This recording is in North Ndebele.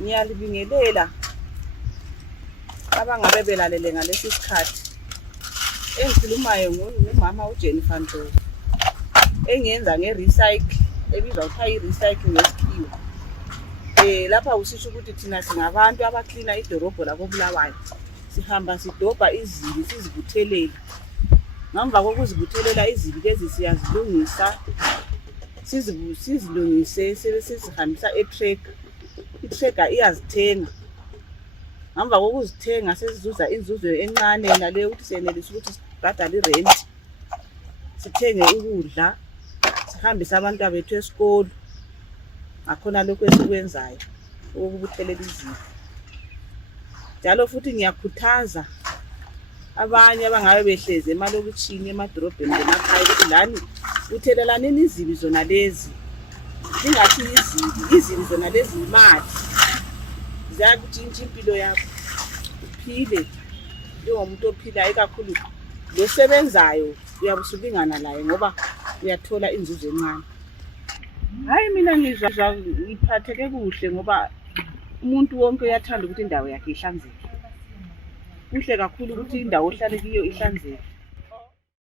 Ngiyalibingelela abangabe belalele ngalesi sikhathi. Engikhulumayo ngumama uJennifer Ndlovu engiyenza nge-recycle ebizwa kuthiwa i-recycle ngesikhiwa. Lapha usisho ukuthi thina singabantu abaklina idorobho lako Bulawayo. Sihamba sidobha izibi sizibuthelele. Ngemva kokuzibuthelela izibi lezi siyazilungisa, sizilungise sesizihambisa e-tractor. I-tractor iyazithenga. Ngemva kokuzithenga sesizuza inzuzo encane naleyo ukuthi siyenelisa ukuthi sibhadale i-rent, sithenge ukudla, sihambise abantwana bethu esikolo. Ngakhona lokho esikwenzayo ukubuthelela izibi. Njalo futhi ngiyakhuthaza abanye abangabe behlezi emalokitshini, emadorobheni emakhaya ukuthi lani buthelelaneni izibi zona lezi. Zingathi izibi zona lezi imali. Ziyakutshintsha impilo yakho. Uphile njengomuntu ophilayo, kakhulu lo sebenzayo uyabe usulingana naye ngoba uyathola inzuzo encane. Hayi mina ngizwa ngiphatheke kuhle ngoba umuntu wonke uyathanda ukuthi indawo yakhe ihlanzeke. Kuhle kakhulu ukuthi indawo ohlala kiyo ihlanzeke.